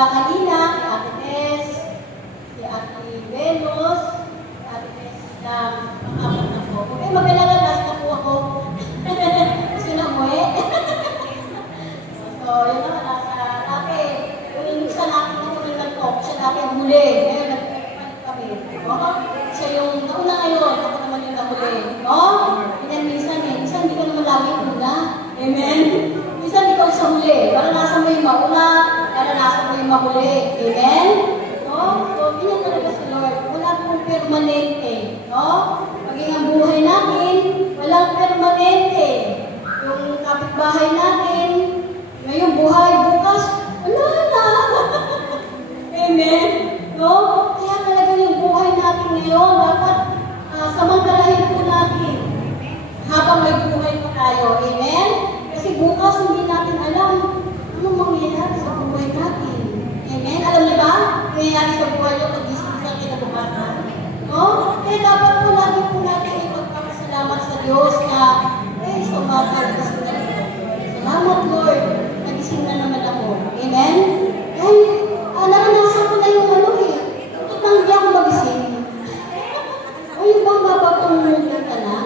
mula kanina, kay Ate Tess, si Ate Venus, si Ate Tess ng pang-apat na po. Okay, magkalalas na po ako. Gusto na umuwi. So, yun naman, nasa dati. Yung isa natin na unang nag-talk, siya dati ang huli. Ngayon, nag-talk kami. Siya yung nauna ngayon, ako naman yung nahuli. Yan, minsan hindi ka naman lagi una. Amen? Minsan ikaw sa huli. Naranasan mo yung mauna, naranasan mo yung mahuli. Amen? So, ganyan talaga sa Lord. Wala pong permanente. Maging ang buhay natin, walang permanente. Yung kapitbahay natin, ngayong buhay, bukas, wala na. Amen? Kaya talaga yung buhay natin ngayon, dapat samantalahin po natin habang may buhay pa tayo. Amen? Kasi bukas hindi natin alam anong mangyayari sa buhay natin. Amen? Alam niyo ba? Nangyayari sa buhay nyo pag-isip sa kinabukasan. Kaya dapat po lagi po natin ipagpapasalamat sa Diyos na salamat Lord, nagising na naman ako. Amen? And naranasan ko na yung tutanggi ako magising. Yung bang mapagpangungod ka na?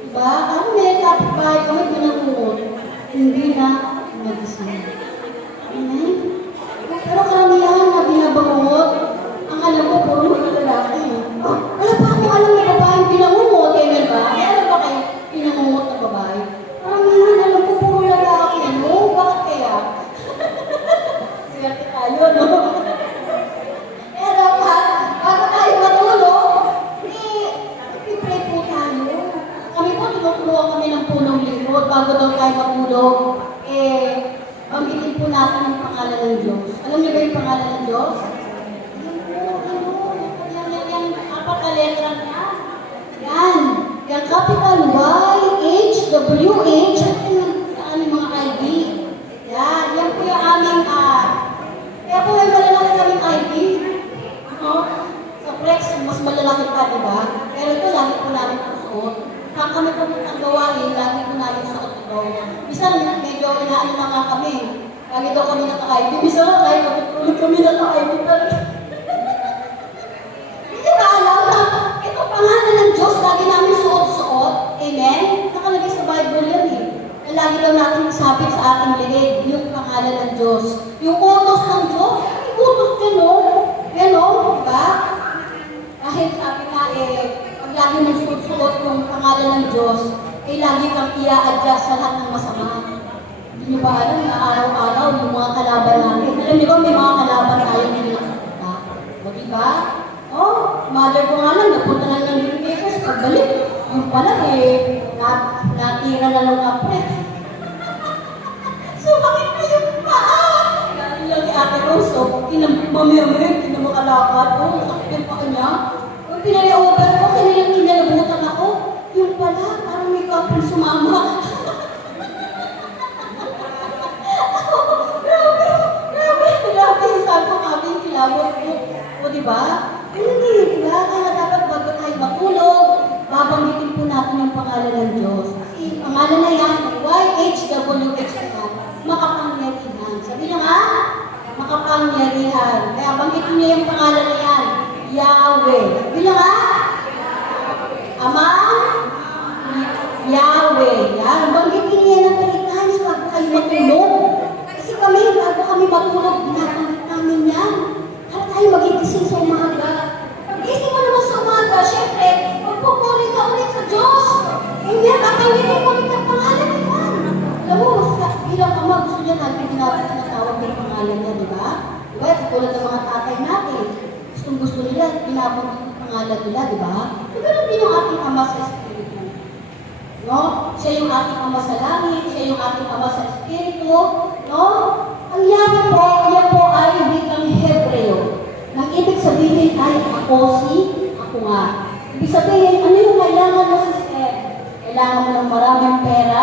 Diba? May kapitbahay kami pinangungot. Hindi na magising. Amen? Pero karamihan na binabangungot, ang alam ko, puro mga lalaki. Wala pa akong alam na babae pinangungot. Amen ba? Alam ba kayo pinangungot na babae? Karamihan, alam ko, puro lalaki. Bakit kaya? Swerte tayo, no? Kaya dapat, bago tayo matulog, i-pray po tayo. Kami po, tinuturuan kami ng punong lingkod. Bago daw tayo matulog, banggitin po natin ang pangalan ng Diyos. Alam niyo ba yung pangalan ng Diyos? Yung apat na letra niya. Yan. Yung capital Y, H, W, H, at sa aming mga ID. Yan po yung aming, kaya po may malalaki kaming ID. Sa Flex, mas malalaki pa, diba? Pero ito, lagi po namin suot. Kung kami po ang gawain, lagi po namin suot ito. Bisa medyo inaano na nga kami. Lagi daw kami naka-ID. Bisa nga kahit matutulog kami naka-ID talaga. Hindi ba alam na ito pangalan ng Diyos, lagi namin suot-suot. Amen? Nakalagay sa Bible yan eh. Lagi daw natin isabit sa ating liig yung pangalan ng Diyos. Yung utos ng Diyos, ay utos din, no? Yan, no? Diba? Kahit sabi nga, pag lagi mong suot-suot yung pangalan ng Diyos, lagi kang i-adjust sa lahat ng masama. Hindi nyo ba alam na araw-araw yung mga kalaban natin? Alam niyo ba may mga kalaban tayo na nakakita? O diba? Mother ko nga lang, napunta lang ng Unicatus, pagbalik. Yung pala natira na lang kapre. Sumakit na yung paa! Galing lang ni Ate Rose, mamaya-maya, hindi na makalakad. Sakit yung paa niya. Kung pinali-over ko, kinalabutan ako. Yung pala, parang may kapre sumama. Grabe, sabi ko kami, kilabot ko. O diba? Hindi, diba? Kaya dapat bago tayo matulog, babanggitin po natin yung pangalan ng Diyos. Kasi pangalan na yan, YHWH na makapangyarihan. Sabi niyo nga, makapangyarihan. Kaya banggitin niyo yung pangalan na yan, Yahweh. Sabi niyo nga, Ama, Yahweh. Yan, banggitin niyo yan ng 3 times bago kayo matulog. Kasi kami, bago kami matulog, binabanggit namin yan. Para tayo magigising sa umaga. Pag-ising mo naman sa umaga, syempre, magpupuri ka ulit sa Diyos. Hindi, kakawinin mo ulit ang pangalan niya. Alam mo, bilang ama, gusto niya natin tinatawag yung pangalan niya, di ba? Di ba? Tulad ng mga tatay natin. Gusto nila, pinabot yung pangalan nila, di ba? So, ganun din yung ating ama sa Espiritu. No? Siya yung ating ama sa langit, siya yung ating ama sa Espiritu. No? Ang yaman po, yan po ay wikang Hebreo. Nang ibig sabihin ay ako nga. Ibig sabihin, ano yung kailangan mo sa kailangan mo ng maraming pera?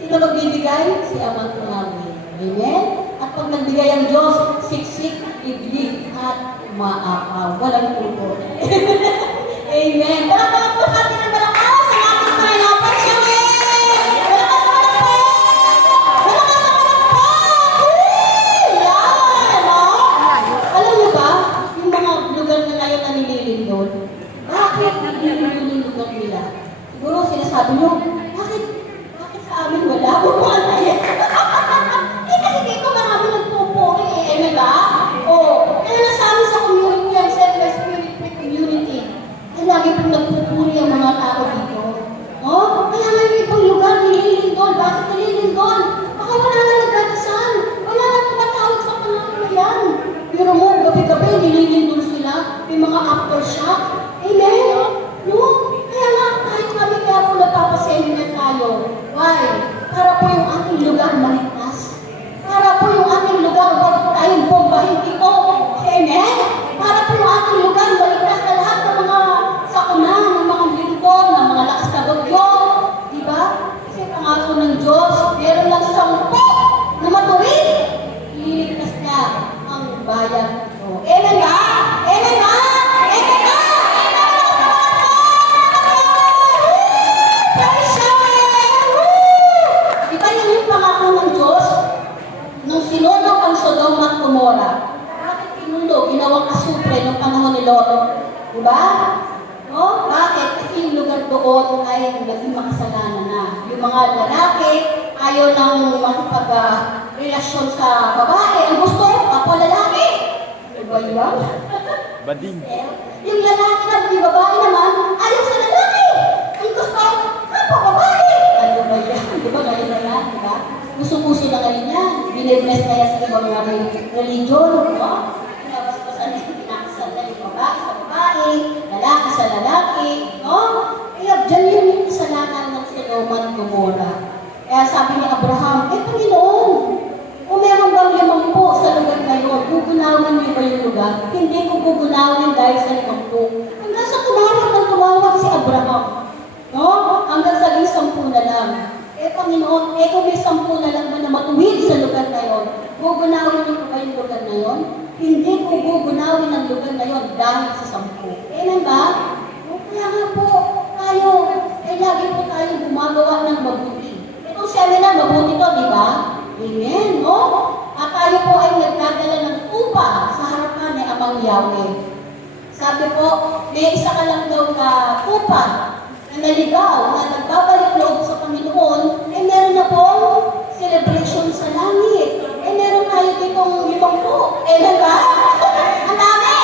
Sino magbibigay? Si Amang Tumawi. Amen? At pag nagbigay ang Diyos, siksik, ibig, at maapaw. Walang tuto. Amen. Palakpakan po natin ang malakas sa ating Panginoon. Pagsyawin! Malakas na malakpak! Malakas na malakpak! sabi nyo, bakit sa amin wala? Wala yan. Eh kasi dito marami nagpupuri eh, di ba? O, kaya nasabi sa community yan, Spirit community. Ay lagi pong nagpupuri ang mga tao dito. Oh, kaya nga yung ibang lugar, nililindol. Bakit nililindol? Baka wala na nagdadasal. Wala na tumatawag sa panahon na yan. Pero mo, gabi-gabi, nililindol sila. May mga aftershock. Amen? No? Kaya nga, kahit kami kaya po nagpapaseminar tayo. Why? Para po yung ating lugar maligtas. Para po yung ating lugar, wag tayong bombahin dito. Amen? Para po yung ating lugar maligtas na lahat ng mga sakuna, ng mga lindol, ng mga lakas na bagyo. Diba? Kasi pangako ng Diyos, meron lang 10 na matuwid. Ililigtas niya ang bayan ito. Amen ba? Amen ba? Amen ba? Diba yun yung pangako ng Diyos? Nung sinulog ang Sodom at Gomorra, bakit sinulog? Ginawang asupre nung panahon ni Lot. Diba? No? Bakit? Kasi yung lugar doon ay naging makasalanan na. Yung mga lalaki, ayaw nang makipag-relasyon sa babae. Ang gusto, kapwa lalaki. Diba yun? Bading. Yung lalaki na, yung babae naman, ayaw sa lalaki. Ang gusto, kapwa babae. Ano ba yan? Diba ngayon na yan? Diba? Uso-uso na ngayon yan. Binibless na yan sa ibang religion. No? Pinabasbasan na yung pinakasal na yung babae sa babae, lalaki sa lalaki. No? Kaya dyan yung kasalanan ng Sodom at Gomorra. Kaya sabi ni Abraham, Panginoon, kung meron bang 50 sa lugar na yun, gugunawin niyo ba yung lugar? Hindi ko gugunawin dahil sa 50. Hanggang sa tumawag si Abraham. No? Hanggang sa 10 na lang. Panginoon, kung may 10 na lang ba na matuwid sa lugar na yun, gugunawin niyo ba yung lugar na yun? Hindi ko gugunawin ang lugar na yun dahil sa 10. Kailan ba? Kaya nga po, tayo, lagi po tayo gumagawa ng mabuti. Itong seminar, mabuti to, di ba? Amen, no? At tayo po ay nagdadala ng tupa sa harapan ni Amang Yahweh. Sabi po, may isa ka lang daw na tupa na naligaw, na nagbabalik loob sa Panginoon, meron na pong celebration sa langit. Meron tayo ditong 5. Ba? Ang dami,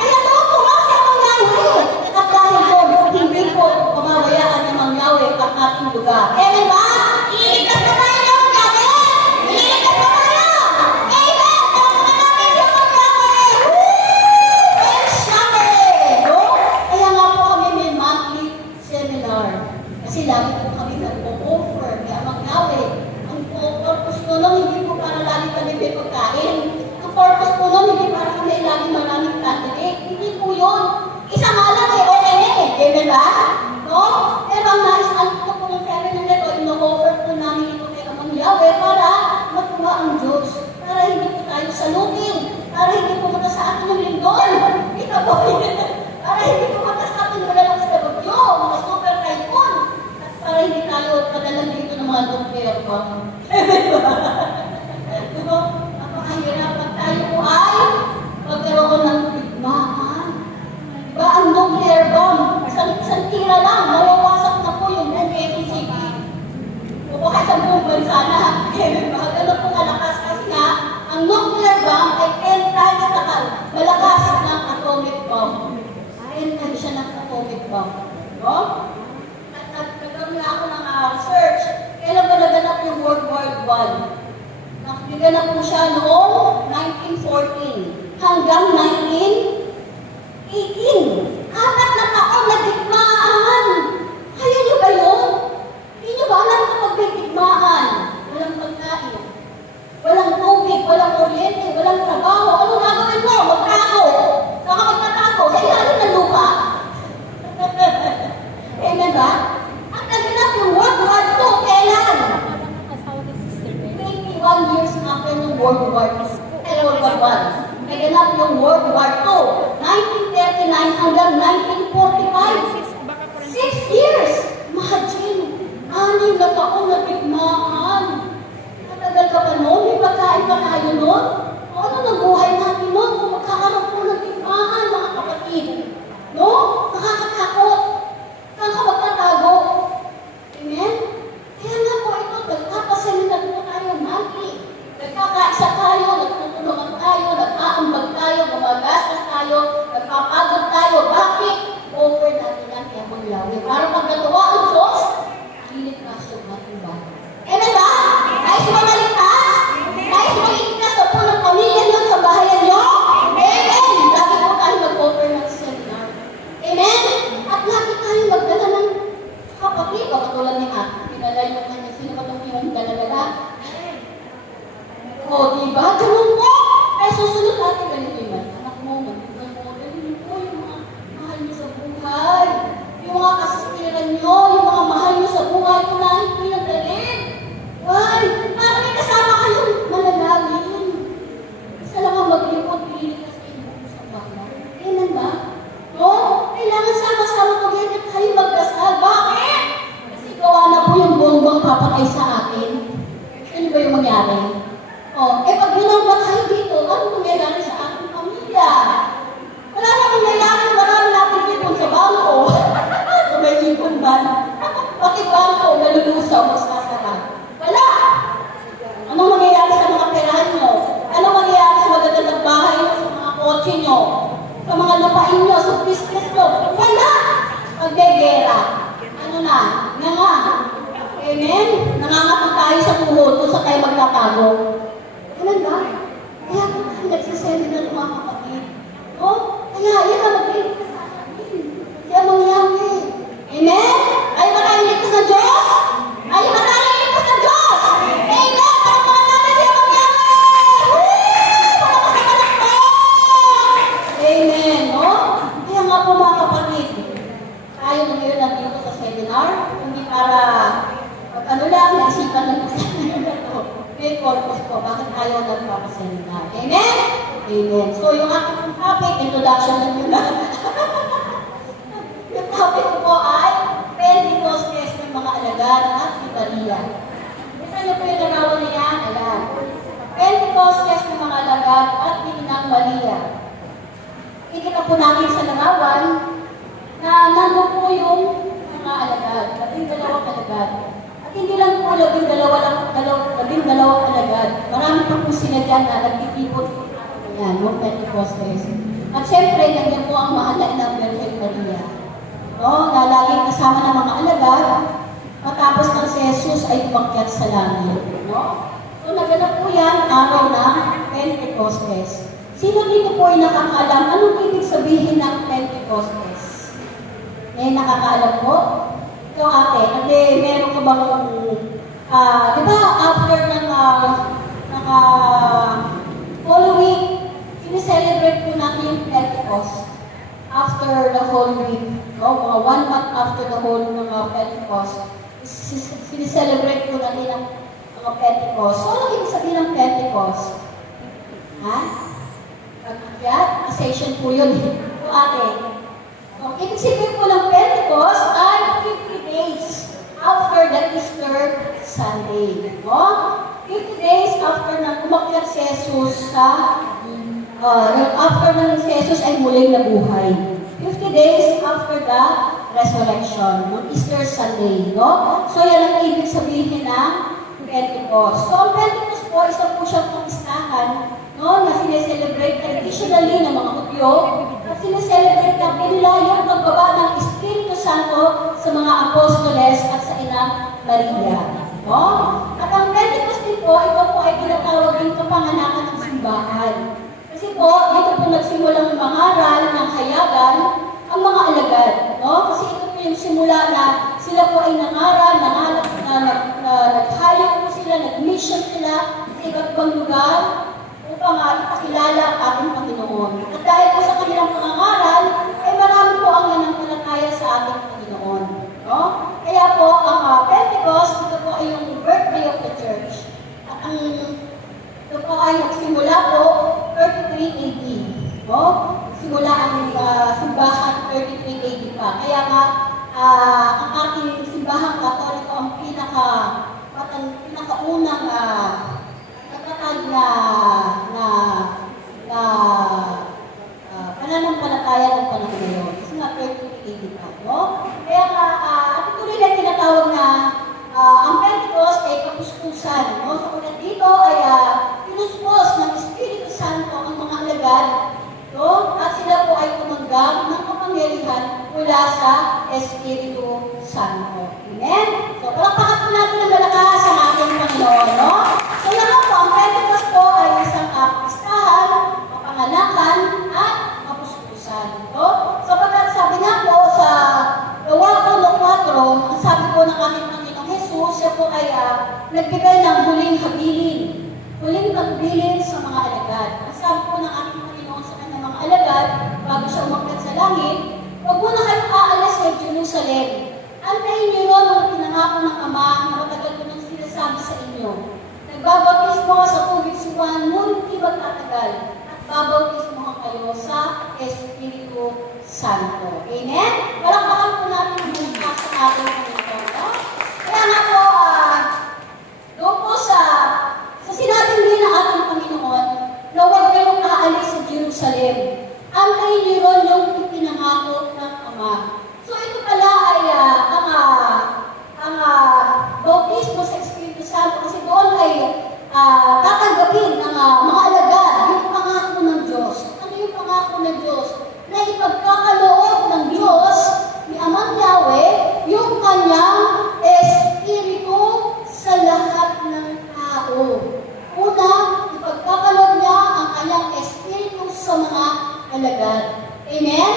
kaya tuwa si Amang Yahweh. At dahil doon, hindi po pamawayaan ni Amang Yahweh ang ating lugar. Ba? Ililigtas na tayo, Yahweh! Ililigtas na tayo! Amen! Tawag na namin si Amang Yahweh! Praise Yahweh! No? Kaya nga po kami may monthly seminar. Kasi lagi po kami nag-o-offer kay Amang Yahweh. Ang purpose ko lang, hindi po para lagi kami may pagkain. Ang purpose ko lang, hindi para kami lagi maraming candidate. Hindi po yun. Isa nga lang okay na eh. Amen ba? No? Pero ang nais ko po ng seminar na ito, ino-offer po namin ito kay Amang Yahweh para matuwa ang Diyos. Para hindi po tayo salutin. Para hindi pumunta sa atin yung lindol. Kita po. Para hindi pumunta sa atin yung malakas na bagyo, mga super typhoon. At para hindi tayo padalang dito ng mga nuclear bomb. Diba? Napakahirap. Pag tayo po ay magkaroon ng bigmaan. Diba? Ang nuclear bomb, isang tira lang, mawawasak na po yung buong Quezon City. O kahit sa buong bansa na. Diba? Ganun po kalakas kasi nga, ang nuclear bomb ay 10 times malakas ng atomic bomb. 10 times siya ng atomic bomb. No? At nagkaroon na ako ng research. Kailan ba naganap yung World War I? Naganap po siya noong 1914 hanggang 1918. 4 na taon na digmaan. Kaya niyo ba yun? Hindi niyo ba alam na magdigmaan? Walang pagkain, walang tubig, walang kuryente, walang trabaho. Ano gagawin mo? Magtago. Saka magtatago sa ilalim ng lupa. Amen ba? At naganap yung World War II kailan? 21 years after ng World War I. Naganap yung World War II. 1939 hanggang 1945. 6 years! Imagine! 6 na taon na bigmaan. Matagal ka pa noon? May pagkain pa tayo noon? O ano nang buhay natin noon? Kung magkakaroon po ng bigmaan, mga kapatid. No? Nakakatakot. Saan ka magtatago? kapatid, o katulad ni Ate, pinala yung kanya, sino ba itong pinagdala-dala? O, diba? Ganun mo! Ay, susunod natin ganito yun. Anak mo, ganun mo, ganun po yung mga mahal niyo sa buhay. Yung mga kasispiran niyo, yung mga mahal niyo sa buhay, kunahin ko yung dalhin. Why? Para may kasama kayong mananalin. Isa lang ang maglipot, pililigtas kayo sa bahay. Kailan ba? No? Kailangan sama-sama together kayo magdasal. Bakit? Kasi gawa na po yung bombang papatay sa atin. Ano ba yung mangyari? Pag yun ang patay dito, ano mangyayari sa ating pamilya? Wala na mangyayari, marami natin ipon sa bangko. Kung may ipon ba? Bakit bangko, nalulusaw, mas nasarap? Wala! Anong mangyayari sa mga perahan nyo? Anong mangyayari sa magagandang bahay nyo, sa mga kotse nyo? Sa mga lupain nyo, sa business nyo? Wala! Magbegera. Ano na? Nga. Amen? Nangangatag tayo sa tuhod kung sa tayo magtatago. Ganun ba? Kaya kung nagsaseminar ng mga kapatid, kaya yan ang mag-iligtas sa atin. Kaya mangyari. Amen? Ay makaligtas sa Diyos? Ay makaligtas sa Diyos? Amen! Ang mga natin siya mangyari! Mga kasagalak po! Amen, no? Kaya nga po mga kapatid, tayo na ngayon nandito sa seminar, hindi para ano lang, naisipan ng seminar na ito. May purpose po, bakit tayo nagpapaseminar? Amen? Amen. So, yung aking topic, introduction lang yun lang. Yung topic ko po ay Pentecostes ng mga alagad at Maria. Bisa niyo po yung larawan niya? Ayan. Pentecostes ng mga alagad at Ninang Maria. Ikita po natin sa larawan na nandun po yung mga alagad, 12 alagad. At hindi lang po 12 alagad. Marami pa po sila dyan na nagtitipon po yan, no, Pentecostes. At syempre, nandiyan po ang mahal na Virgin Maria. No, na laging kasama ng mga alagad, matapos ng si Jesus ay umakyat sa langit. No? So, naganap po yan, araw ng Pentecostes. Sino dito po ay nakakaalam anong ibig sabihin ng Pentecostes? May nakakaalam po? Ikaw ate, kasi meron ka bang, di ba after ng Holy Week, sineselebrate po natin yung Pentecost. After the Holy Week, no? Mga 1 month after the whole ng Pentecost, sineselebrate po natin ang mga Pentecost. So, ano ibig sabihin ng Pentecost? Ha? Pag-akyat? Session po yun. So, ate, ibig sabihin po ng Pentecost ay 50 days after the Easter Sunday. No? 50 days after na umakyat si Jesus sa after na si Jesus ay muling nabuhay. 50 days after the resurrection, no? Easter Sunday. No? So yan ang ibig sabihin ng Pentecost. So ang Pentecost po, isa po siyang pamistahan, no, na sineselebrate traditionally ng mga Hudyo, at sineselebrate na nila yung pagbaba ng Espiritu Santo sa mga apostoles at sa Inang Maria. No? At ang Pentecost din po, ito po ay tinatawag din kapanganakan ng simbahan. Kasi po, dito po nagsimulang mangaral ng hayagan ang mga alagad. No? Kasi ito po yung simula na sila po ay nangaral, naghayo po sila, nag-mission sila sa iba't ibang lugar upang ipakilala ang ating Panginoon. At dahil po sa kanilang pangangaral, ay marami po ang nananampalataya sa ating Panginoon. No? Kaya po, ang Pentecost, ito po ay yung birthday of the church. At ang ito po ay nagsimula po 33 AD. No? Simula ang simbahan 33 AD pa. Kaya nga, ang ating simbahang Katoliko ang pinakaunang natatag na pananampalataya ng panahon ngayon. Kasi nga 33 AD pa. No? Kaya nga, at ito rin ay tinatawag na ang Pentecost ay kapuspusan. No? So, kung dito ay pinuspos ng Espiritu Santo ang mga alagad, no? At sila po ay tumanggap ng kapangyarihan mula sa Espiritu Santo. Amen? So, palakpakan po natin ang malakas sa ating Panginoon. No? So, naman po, ang Pentecost po ay isang kapistahan, kapanganakan, at kapuspusan. No? Sapagkat sabi nga po sa Gawa 1:4, ang sabi po nagbigay ng huling habilin. Huling pagbilin sa mga alagad. Ang sabi po ng ating Panginoon sa kanyang mga alagad, bago siya umakyat sa langit, huwag mo na kayong aalis sa Jerusalem. Antayin niyo ron ang pinangako ng Ama na matagal ko nang sinasabi sa inyo. Nagbabautismo nga sa tubig si Juan, ngunit di magtatagal, at babautismo nga kayo sa Espiritu Santo. Amen? Palakpakan po natin ang bukas sa ating Panginoon. No? Kaya nga po, doon po sa sinabing din ng ating Panginoon na huwag kayong aalis sa Jerusalem. Antayin niyo ron yung ipinangako ng Ama. So ito pala ay ang bautismo sa Espiritu Santo kasi doon ay tatanggapin ng mga alagad yung pangako ng Diyos. Ano yung pangako ng Diyos? Na ipagkakaloob ng Diyos ni Amang Yahweh yung kanyang Espiritu sa lahat ng tao. Una, ipagkakaloob niya ang kanyang Espiritu sa mga alagad. Amen?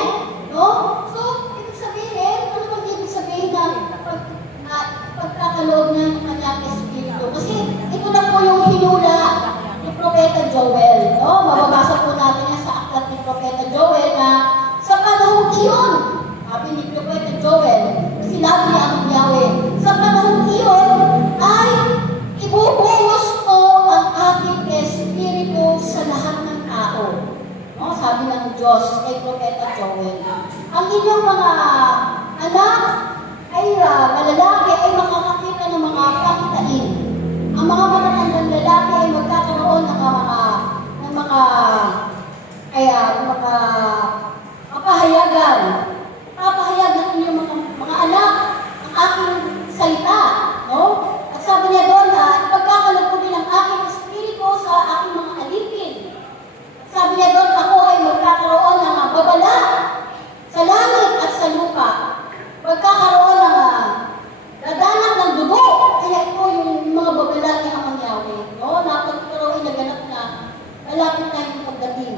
No? So, ibig sabihin, ano bang ibig sabihin na pagkakaloob niya ang kanyang Espiritu? Kasi ito na po yung hinula ni Propeta Joel. No? Mababasa po natin yan sa aklat ni Propeta Joel na sa panahon iyon, sabi ni Propeta Joel, sinabi niya ang Yahweh, sa panahon iyon ay ibubuhos ko ang aking Espiritu sa lahat ng tao. No? Sabi ng Diyos kay Propeta Joel. Ang inyong mga anak ay malalaki ay makakakita ng mga pakitain. Ang mga matatandang lalaki ay magkakaroon ng mga kapahayagan. Papahayag ng inyong mga anak ang aking salita. No? At sabi niya doon na ipagkakaloob ko din ang aking Espiritu sa aking mga alipin. At sabi niya doon, ako ay magkakaroon ng babala sa langit at sa lupa. Magkakaroon ng dadanak ng dugo. Kaya ito yung mga babala ni Amang Yahweh. No? Napagkaroon ay naganap na malapit na yung pagdating.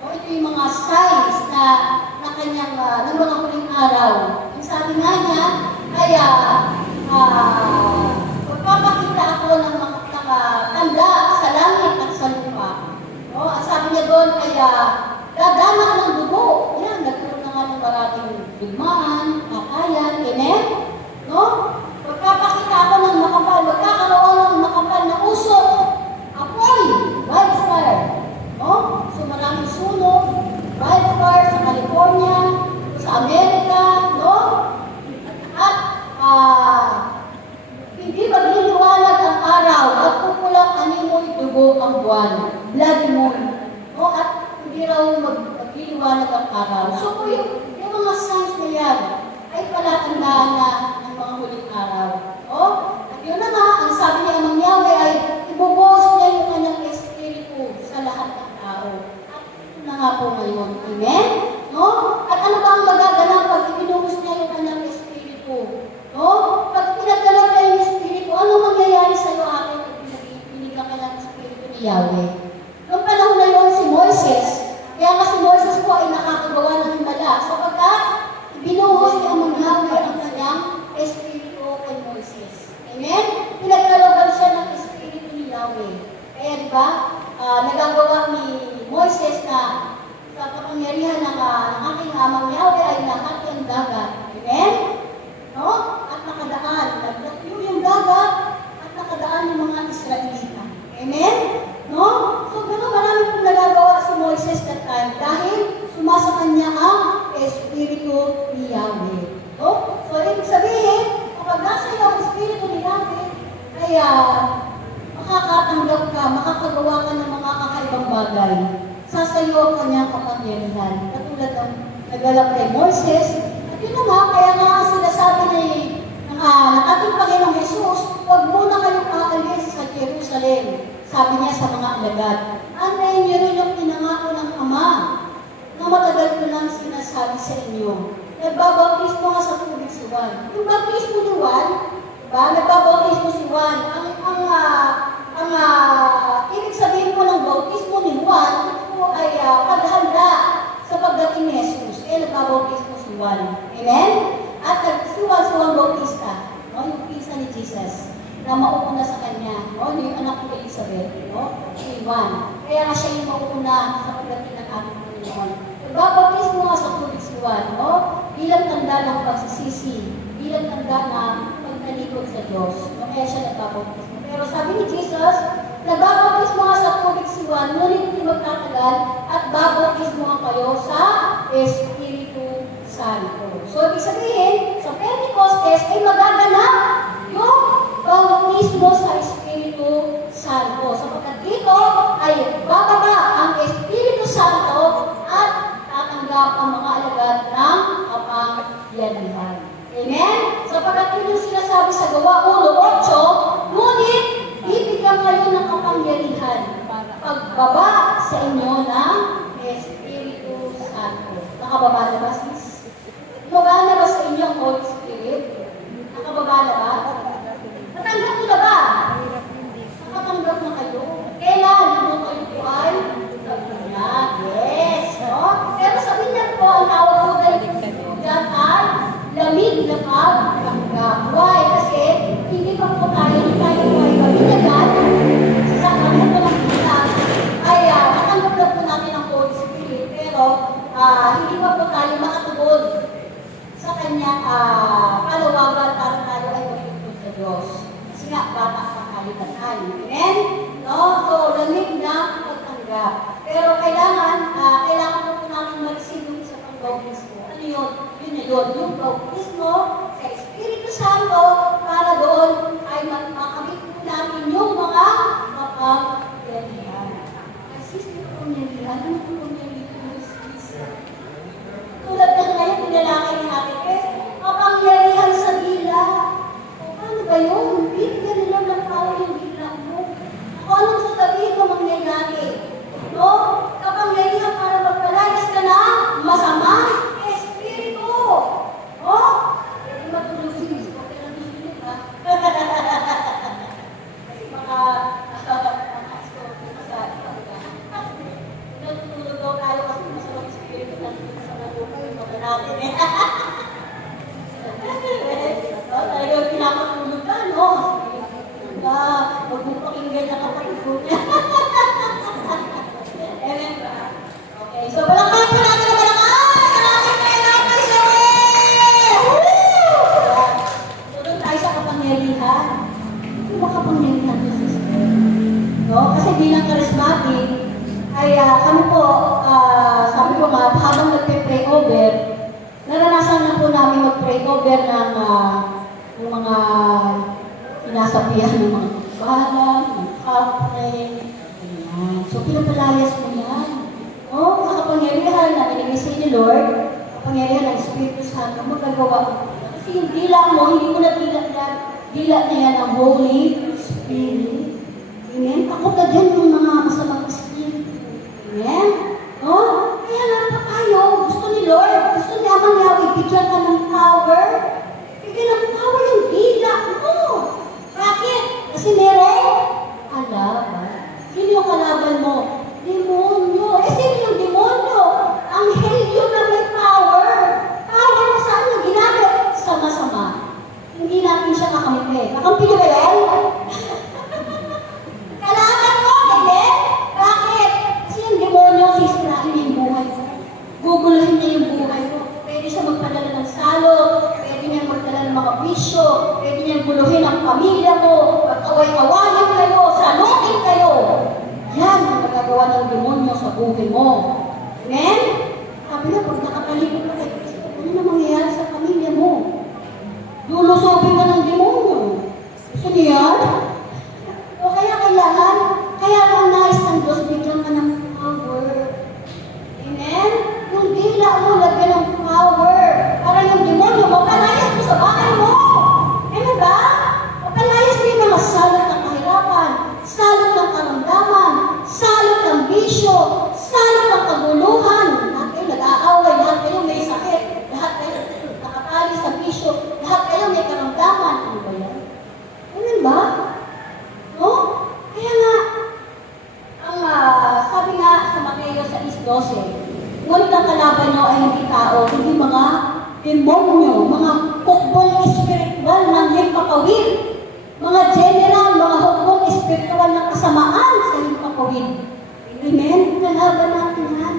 No? Ito yung mga signs na kanyang ng mga huling araw. Yung sabi nga niya, kaya magpapakita ako ng mga tanda sa langit at sa lupa. No? At sabi niya doon, kaya dadanak ng dugo. Yan, nagkaroon na nga ng maraming digmaan, kakayan, amen? No? Magpapakita ako ng makapal, magkakaroon ng makapal na usok, apoy, wildfire. No? So maraming sunog, wildfire sa California, sa Amerika, no? At hindi magliliwanag ang araw at pupulang animoy dugo ang buwan, blood moon. No? At hindi raw magliliwanag ang araw. So po yung mga signs na yan ay palatandaan na ng mga huling araw. No? At yun na nga, ang sabi niya Amang Yahweh ay ibubuhos niya yung kanyang Espiritu sa lahat ng tao. At ito na nga po ngayon. Amen? No? At ano ba ang magaganap pag ibinuhos niya yung kanyang Espiritu? No? Pag pinagdalaw niya yung Espiritu, ano mangyayari sa iyo atin pag binigyan ka ng Espiritu ni Yahweh? Noong panahon na yun, si Moises, kaya nga si Moises po ay nakakagawa ng himala sapagkat binuhos ni Amang Yahweh ang kanyang Espiritu kay Moises. Amen? Pinagdalawan siya ng Espiritu ni Yahweh. Kaya diba, nagagawa ni Moises na sa kapangyarihan ng aking Amang Yahweh ay nakati ang dagat. Amen? No? At nakadaan. Naglatyo yung dagat at nakadaan yung mga Israelita. Amen? No? So, gano'n marami pong nagagawa si Moises that time dahil sumasa kanya ang Espiritu ni Yahweh. No? So, ibig sabihin, kapag nasa iyo ang Espiritu ni Yahweh, ay makakatanggap ka, makakagawa ka ng mga kakaibang bagay. Sasayo ang kanyang kapangyarihan. Katulad ng nagalap kay Moises. At yun naman, kaya nga sinasabi ng ating Panginoong Jesus, huwag muna kayong aalis sa Jerusalem. Sabi niya sa mga alagad, antayin niyo rin yung pinangako ng Ama na matagal ko lang sinasabi sa inyo. Nagbabautismo nga sa tubig si Juan. Yung bautismo ni Juan, diba? Nagbabautismo si Juan. Ang ibig sabihin po ng bautismo ni Juan, ito po ay paghanda sa pagdating ni Jesus. Kaya nagbabautismo si Juan. Amen? At si Juan Bautista, no? Yung pinsan ni Jesus, na mauuna sa Diyos. No? Kaya siya nagbabautismo. Pero sabi ni Jesus, nagbabautismo nga sa tubig si Juan, ngunit hindi magtatagal at babautismo nga kayo sa Espiritu Santo. So, ibig sabihin, sa Pentecostes ay magaganap yung bautismo sa Espiritu Santo. Sapagkat dito ay bababa ang Espiritu Santo at tatanggap ang mga alagad ng kapangyarihan. Amen? Sapagkat yun yung sinasabi sa Gawa 1:8, ngunit bibigyan kayo ng kapangyarihan pagbaba sa inyo ng Espiritu Santo. Nakababa na ba, sis? Nakababa na ba sa inyo ang Holy Spirit? Nakababa na ba? Natanggap mo na ba? Nakatanggap na kayo? Kailan? Nung kayo po ay sabihan. Yes. No? Pero sabihin niya po, ang tawag po dyan ay lamig na pagtanggap. Why? Kasi hindi pa po tayo ay mabinagad sa sakramento ng Pinas. Ay natanggap na po natin ang Holy Spirit. Pero hindi pa po tayo makatubod sa kanya palawagan para tayo ay matutod sa Diyos. Kasi nga, bata pa tayo na tayo. Amen? No? So, lamig na pagtanggap. Pero kailangan po natin mag-receive yung isa pang bautismo. Ano yun? Yun na yun. Yung bautismo sa Espiritu Santo para doon ay makamit po natin yung mga kapangyarihan. Kasi yung kapangyarihan, ano yung kapangyarihan? Tulad na ngayon, pinalakay ni Ate Kes, kapangyarihan sa dila. O paano ba yun? Bibigyan nila ng power yung dila mo. Kung anong sasabihin mo mangyayari? No? Kapangyarihan para magpalayas ka na masama Espiritu. O? Hindi matulog si Kristo. Okay lang yung pilit, ha? Kasi baka natutulog daw tayo kasi masamang Espiritu natin sa matulog. Okay natin, eh. Talagang pinapatulog ka, no? Huwag mo pakinggan na kapatid ko. Amen ba? Okay, so palakpakan po natin ang malakas! Maraming kailangan siya! Tulog tayo sa kapangyarihan. Ano ba kapangyarihan ko, sister? No? Kasi bilang charismatic, ay kami po, sabi ko nga, habang nagpe-pray over, naranasan na po namin mag-pray over ng mga sinasabihan ng mga bahala, ng kapre, ayan. So, pinapalayas mo yan. O, sa kapangyarihan na binigay sa inyo, Lord, kapangyarihan ng Espiritu Santo, magagawa mo. Kasi yung dila mo, hindi mo na dila na yan ang Holy Spirit. Amen? Takot na dyan yung mga masamang Spirit. Amen? O, kaya nga pa tayo, gusto ni Lord, gusto ni Amang Yahweh, bigyan ka ng power. Bigyan ng power yung dila mo. Bakit? Kasi meron kalaban. Sino yung kalaban mo? Demonyo. Sino yung demonyo? Anghelyo na may power. Power na saan yung ginamit? Sama-sama. Hindi natin siya kakamit. Nakampi niyo ba yan? Kalaban mo, hindi? Bakit? Kasi yung demonyo, sisirain niya yung buhay mo. Guguluhin niya yung buhay mo. Pwede siya magpadala ng salo. Pwede niya magdala ng mga bisyo. Pwede niya guluhin ang pamilya mo. Pagkaway-awayin kayo. Salutin kayo. Yan ang magagawa ng demonyo sa buhay mo. Amen? Sabi na, pag nakatalikod ka kay Kristo, ano na mangyayari sa pamilya mo? Lulusopin ka ng demonyo. Gusto niyo yan? O kaya kailangan, kaya ang nais ng Diyos, bigyan ka ng power. Amen? Yung dila mo, lagyan ng power. Para yung demonyo, mapalayas mo sa bahay mo. Amen ba? Mapalayas mo yung mga salot ng kahirapan, salot ng karamdaman, salot ng bisyo, salot ng kaguluhan. Lahat kayo nag-aaway, lahat kayo may sakit, lahat kayo nakatali sa bisyo, lahat kayo may karamdaman. Ano ba yan? Amen ba? No? Kaya nga, ang sabi nga sa Mateo 6:12, ngunit ang kalaban nyo ay hindi tao, hindi mga demonyo, mga hukbong espiritual ng himpapawid, mga general, mga hukbong espiritual na kasamaan sa himpapawid. Amen? Kalaban natin yan.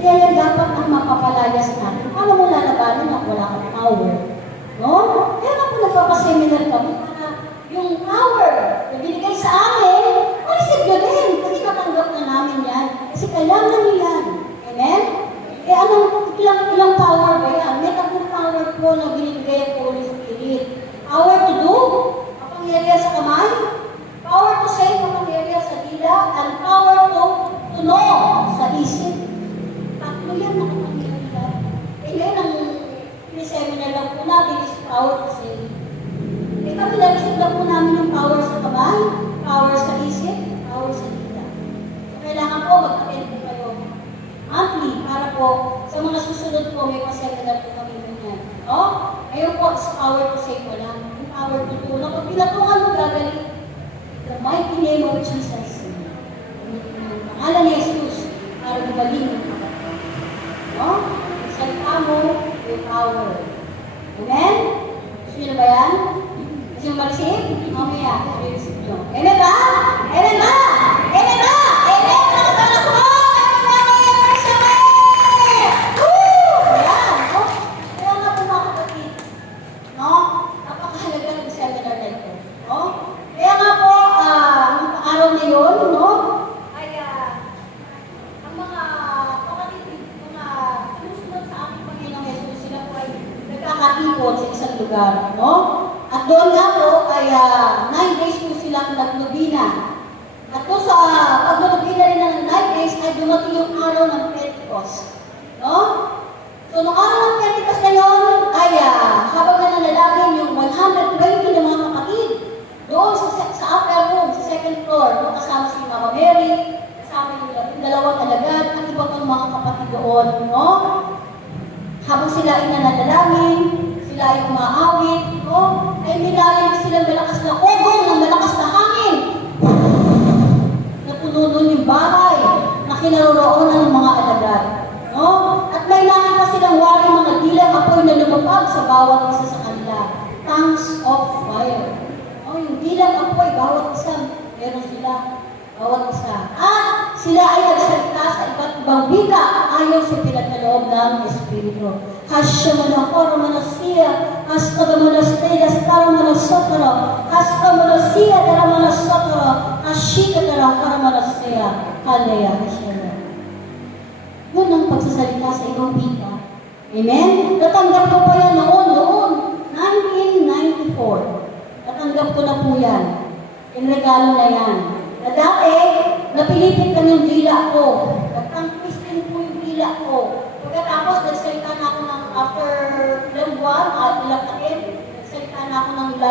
Kaya yan dapat ang mapapalayas natin. Paano mo lalabanan na wala kang power? No? Kaya nga po nagpapaseminar kami para dala po namin yung power sa kamay, power sa isip, power sa dila. So, kailangan po mag-attend po kayo monthly para po sa mga susunod po may paseminar po kami ganyan. No? Ngayon po, sa power to save mo lang. Yung power to tulong. Pag pinatungan mo, gagaling. The mighty name of Jesus. Pangalan ni Jesus para gumaling yung kapatid. No? Salita mo, may power. Amen? Gusto nyo na ba yan? Gusto nyo mag-receive? Mamaya, i-receive nyo. Amen ba? Amen ba? Amen ba? Amen! Nakasala ko! Amen! Amen! Woo! Ayan. No? Kaya nga po mga kapatid, no? Napakahalaga ng seminar na ito. No? Kaya nga po, nung araw na yun, no? Ang mga kapatid, mga sumusunod sa ating Panginoong Yesus, sila po ay nagkakatipon sa isang lugar, no? At doon nga po ay 9 days po silang naglubina. At po sa paglubina rin ng 9 days ay dumating yung araw ng Pentecost, no? So, noong araw ng Pentecost na yun ay habang nananalangin yung 120 ng mga kapatid doon sa upper room, sa second floor, no? Kasama si Mama Mary, kasama yung dalawang alagad at iba pang mga kapatid doon, no? Habang sila ay nananalangin, sila ay umaawit, no? Ay nilalim silang malakas na ugong ng malakas na hangin. Napuno doon yung bahay na kinaroroonan ng mga alagad, no? At may nakita silang waring mga dilang apoy na lumapag sa bawat isa sa kanila. Tongues of fire. No? Yung dilang apoy, bawat isa, meron sila. Bawat isa. At sila ay nagsalita sa iba't ibang wika ayon sa pinagkaloob ng Espiritu. Hasyamanakoro manasiya, hastabamanastaya, staramanasotoro, hastamanasiya, daramanasotoro, hashikatara, karamanasaya, kalaya, hasyana. Yun ang pagsasalita sa ibang wika. Amen? Natanggap ko pa yan noon, 1994. Natanggap ko na po yan. Yung regalo na yan. Na dati, napilipit lang yung dila ko. Nagtangkis din po yung dila ko. Pagkatapos, nagsalita na ako ng after ilang buwan, ilang takin, nagsalita na ako ng la.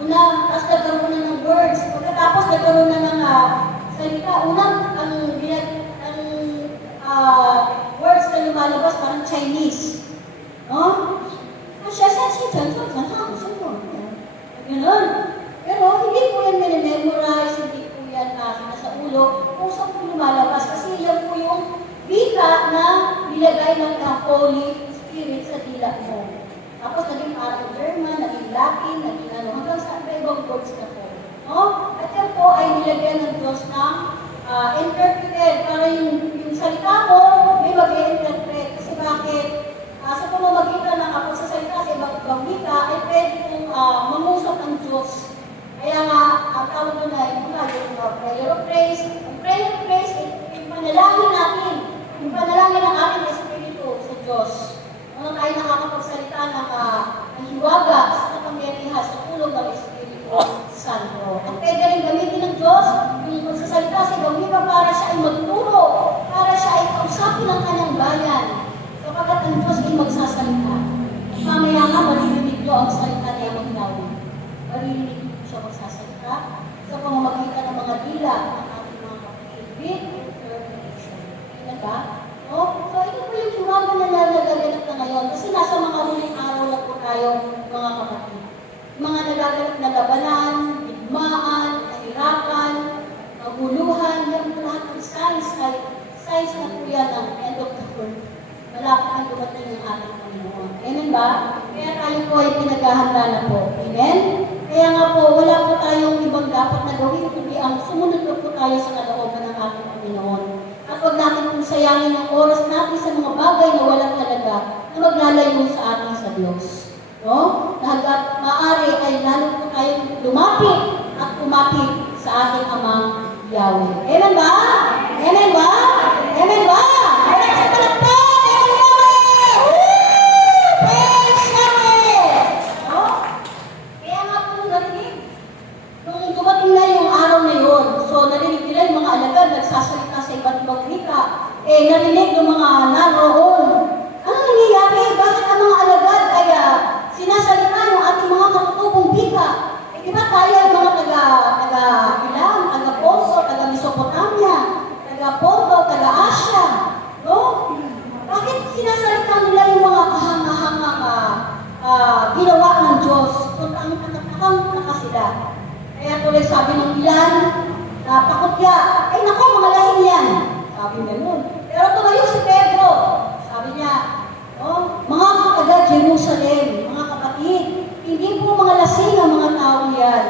Una, tapos nagkaroon na ng words. Pagkatapos, nagkaroon na ng salita. Unang, ang words na lumalabas, parang Chinese. No? Ganun. Pero hindi po yan minimemorize, hindi po yan nasa ulo. Kung saan po lumalabas, kasi yan po yung wika na nilagay ng Holy Spirit sa dila mo. Tapos naging parang German, naging Latin, naging hanggang sa ibang words na po. No? At yan po ay nilagyan ng Diyos ng interpreted para yung salita mo, may mag-i-interpret. Kasi bakit? Sa pamamagitan ng ako sa salita sa ibang wika, ay pwede kong mangusap ang Diyos. Kaya nga, ang tawag doon ay yung prayer of praise. Ang prayer of praise ay yung panalangin natin. Yung panalangin ng ating Espiritu sa Diyos. Ano tayo nakakapagsalita ng hiwaga sa kapangyarihan sa tulong ng Espiritu Santo. At pwede rin gamitin ng Diyos yung magsasalita sa ibang wika para siya ay magturo, para siya ay kausapin ng kanyang bayan. Kapag ang Diyos ay magsasalita, mamaya nga maririnig nyo ang salita niya maglawi. Maririnig nyo siya magsasalita sa pamamagitan ng mga dila ng ating mga kapatid with interpretation. Diba? No? So ito po yung hiwaga na nagaganap na ngayon kasi nasa mga huling araw na po tayo mga kapatid. Mga nagaganap na labanan, digmaan, kahirapan, maguluhan, yan po lahat ng signs na po yan ang end of the world. Malapit ang dumating ng ating Panginoon. Amen ba? Kaya tayo po ay pinaghahanda na po. Amen? Kaya nga po, wala po tayong ibang dapat na gawin, kundi ang sumunod na po tayo sa kalooban ng ating Panginoon. At huwag natin kung sayangin ang oras natin sa mga bagay na walang halaga na maglalayo sa atin sa Diyos. No? Hanggat maaari ay lalo po tayong lumapit at kumapit sa ating Amang Yahweh. Amen ba? Amen ba? Amen ba? Wala sa palakpak! So, narinig nila yung mga alagad, nagsasalita sa iba't ibang wika. Narinig yung mga naroon. Ano nangyayari? Bakit ang mga alagad ay sinasalita yung ating mga katutubong wika? tuloy sabi ng ilan, pakutya, ay nako, mga lasing yan. Sabi ganun. Pero tumayo si Pedro. Sabi niya, mga taga Jerusalem, mga kapatid, hindi po mga lasing ang mga tao yan.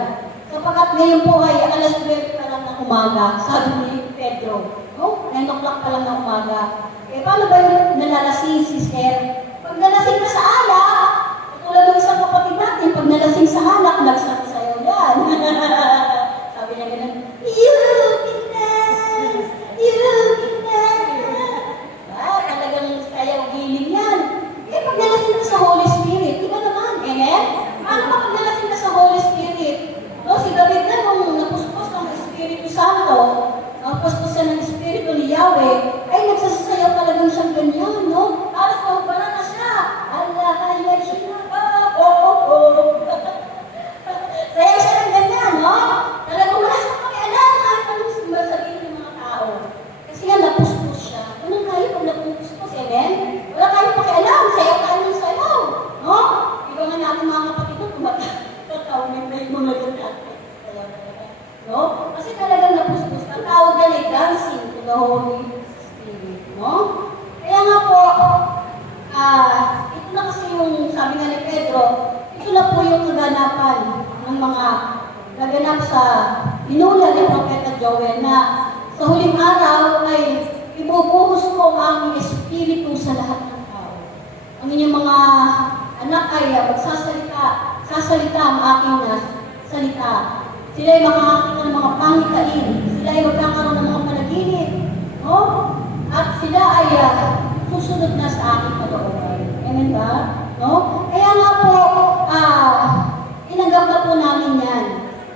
Sapagkat ngayon po ay alas 12 pa lang ng umaga, sabi ni Pedro. 9 o'clock pa lang ng umaga. Paano ba yung nalalasing, sister? Pag nalasing ka sa alak, tulad ng isang kapatid natin, pag nalasing sa alak, nagsasayaw yan. Sabi niya ganun, you can dance! You can dance! Talagang sayaw giling yan. Pag nalasing ka sa Holy Spirit, iba naman, Paano pa pag nalasing ka sa Holy Spirit? Si David na nung napuspos ng Espiritu Santo, napuspos ng Espiritu ni Yahweh, ay nagsasayaw talagang siyang ganyan, Alas magbara na siya. Allah, kaya siya. Sayaw siya ng ganyan, Talagang wala siyang pakialam kahit anong sabihin ng mga tao. Kasi nga, napuspos siya. Ganun kayo pag napuspos, amen? Wala kayong pakialam, sayaw tayo ng sayaw, Iba nga natin mga kapatid ko, tumatawin na yung mga ganyan. Kasi talagang napuspos. Ang tawag na ay dancing to the Holy Spirit, Kaya nga po, ito na kasi yung sabi nga ni Pedro, ito na po yung kaganapan ng mga naganap sa inulat ni Propeta Joel na sa huling araw ay ibubuhos ko ang Espiritu sa lahat ng tao. Ang inyong mga anak ay sasalita ang aking salita. Sila ay makakakita ng mga pangitain. Sila ay magkakaroon ng mga panaginip. At sila ay susunod na sa aking kalooban. Amen ba? Kaya nga po, tinanggap na po namin yan.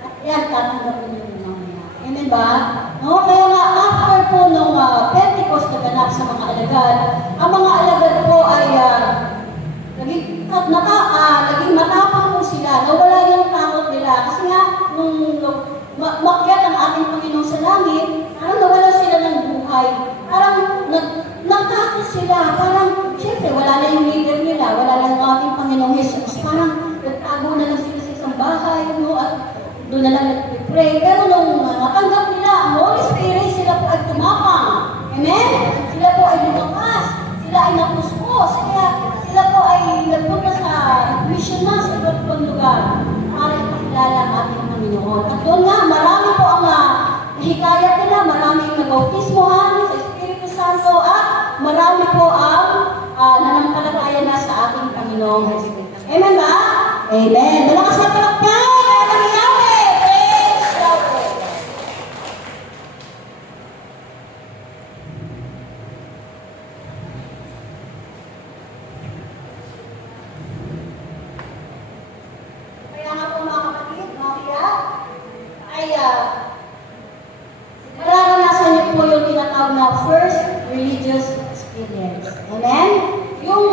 At yan, tatanggapin niyo rin mamaya. Amen ba? Kaya nga, after po nung Pentecost na ganap sa mga alagad, ang mga alagad po ay naging matapang po sila. Nawala yung takot nila. Kasi nga, nung makyat ang ating Panginoon sa langit, parang nawala sila ng buhay. Parang nagtakot sila. Parang, syempre, wala na yung leader nila. Wala na yung ating Panginoong Jesus. Parang nagtago na lang sila sa isang bahay. At doon na lang nag-pray. Pero nung natanggap nila ang Holy Spirit, sila po ay tumapang. Amen? Sila po ay lumakas. Sila ay napuspos. Kaya sila po ay nagpunta sa mission na sa iba't ibang lugar para ipakilala ang ating Panginoon. At doon nga, marami po ang hikayat nila, marami ang nabautismohan sa Espiritu Santo at marami po ang nanampalataya na sa ating Panginoong Jesus. Amen ba? Amen. Malakas na palakpak! Mararanasan niyo po yung tinatawag na first religious experience. Amen? Yung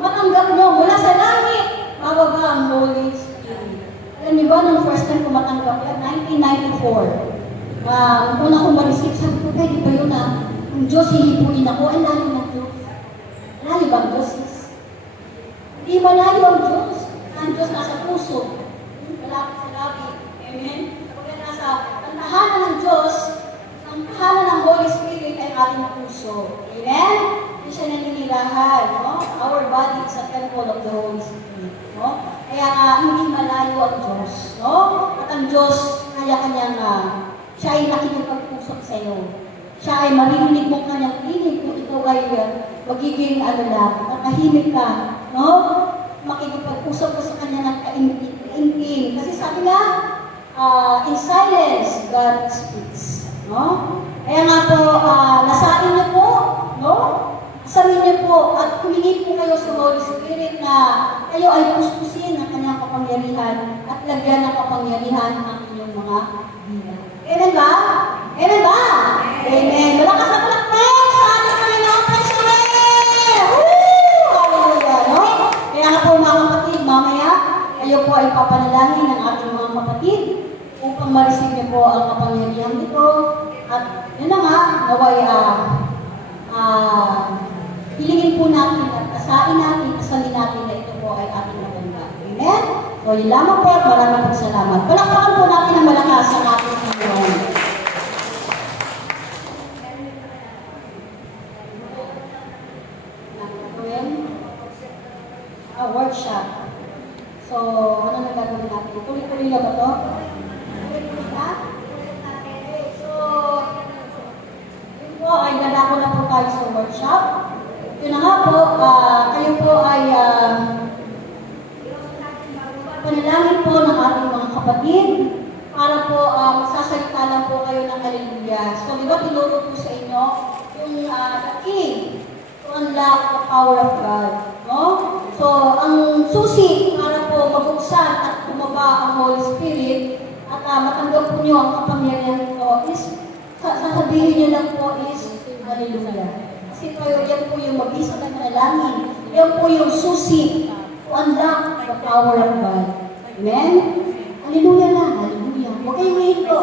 matanggap nyo mula sa langit, bababa ang Holy Spirit. Alam niyo ba, nung first time ko matanggap yan, 1994. Una kong ma-receive, sabi ko, pwede ba yun ang Diyos hihipuin ako? Ay, layo ng Diyos. Layo ba ang Diyos? Hindi malayo ang Diyos. Ang Diyos nasa puso. Malapit sa labi. Amen? Kapag nasa tahanan ng Diyos, ang tahanan ng Holy Spirit ay ating puso. Amen? Hindi siya naninirahan. Our body is a temple of the Holy Spirit. Kaya hindi malayo ang Diyos. At ang Diyos, kanya-kanyang siya ay nakikipagpusok sa iyo. Siya ay maririnig mo kanyang tinig kung ikaw ay magiging nakahimik ka. Makikipag-usap ka sa kanya ng kaimtim. Kasi sabi nga, in silence, God speaks. Kaya nga po, nasain niyo po, asamin niyo po, at humingi po kayo sa Holy Spirit na kayo ay puspusin ng kanyang kapangyarihan at lagyan ng kapangyarihan ang inyong mga bilang. Amen ba? Amen ba? Amen. Malakas na palakpak sa ating Panginoon. Hallelujah! Kaya nga po mga kapatid, mamaya, kayo po ay papanalangin ng ating mga kapatid upang ma-receive niyo po ang kapangyarihan nito. At yun na nga, naway hilingin po natin at asain natin, asalin natin na ito po ay ating maganda. Amen? So, yun lamang po at maraming salamat. Palakpakan po natin ang malakas ang ating Panginoon. Workshop. So, ano na gagawin natin? Tuloy-tuloy na ba ito? Tuloy-tuloy na? So, yun po ay dadako na po tayo sa workshop. Yun na nga po, kayo po ay panalangin po ng ating mga kapatid para po magsasalita lang po kayo ng hallelujah. So, di ba tinuro po sa inyo yung the key to unlock the power of God. No? So, ang susi para po mabuksan at bumaba ang Holy Spirit at matanggap po niyo ang kapangyarihan nito is sasabihin niyo lang po is hallelujah. Kasi kayo, yan po yung mag-isa ng panalangin. Yan po yung susi to unlock the power of God. Amen? Hallelujah na. Hallelujah. Huwag kayong mahinto.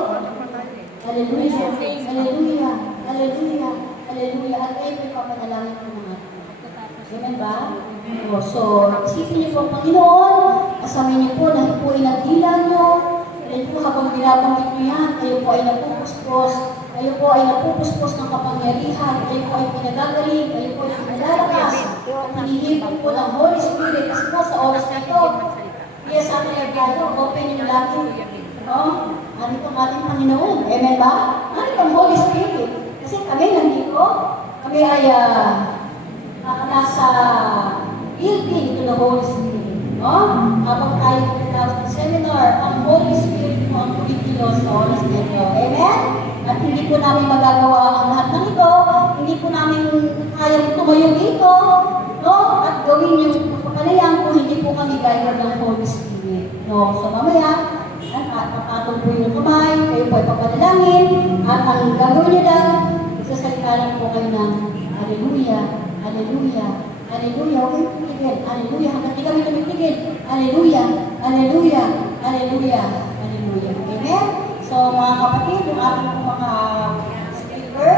Hallelujah. Hallelujah. Hallelujah. Hallelujah. At kayo po papanalangin po mga. Amen ba? So, isipin niyo po ang Panginoon, kasamin niyo po na hipuin ang dila niyo, dahil po habang binabanggit niyo yan, kayo po ay napupuspos, kayo po ay napupuspos ng kapangyarihan, kayo po ay pinagagaling, kayo po ay pinalalakas, at hinihipin po ng Holy Spirit, kasi po sa oras na ito, kaya sa ating Hebreo, open yung lagi. Narito ang ating Panginoon. Amen ba? Narito ang Holy Spirit. Kasi kami nandito, kami ay nasa building to the Holy Spirit. Habang tayo pinatawag ng seminar, ang Holy Spirit po ang kumikilos sa oras na ito. Amen? At hindi po namin magagawa ang lahat ng ito. Hindi po namin kayang tumayo dito. No? At gawin yung pagpapalayan kung hindi po kami guided ng Holy Spirit. No? So mamaya, papatong po yung kamay, kayo po ay papadalangin, at ang gagawin niyo lang, isasalita lang po kayo ng Hallelujah, Hallelujah, Hallelujah. Okay, tumigil. Hallelujah. Hanggang di kami tumigil. Hallelujah, Hallelujah, Hallelujah, Hallelujah. Amen? So mga kapatid, yung ating mga speaker,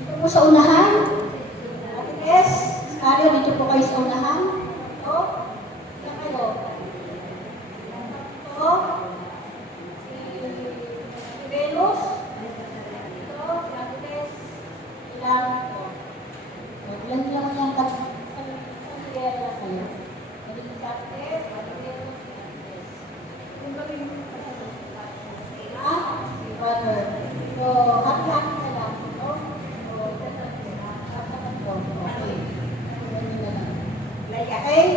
dito po sa unahan, Ate Tess, Scario, dito po kayo sa unahan. Ito, yan kayo. Ito, si Venus, ito, si Ate Tess, ilang ito. Ilan lang yan pag-kaya lang kayo. Dito si Ate Tess, Ate Venus, si Ate Tess. Yung gawin mo si Brother.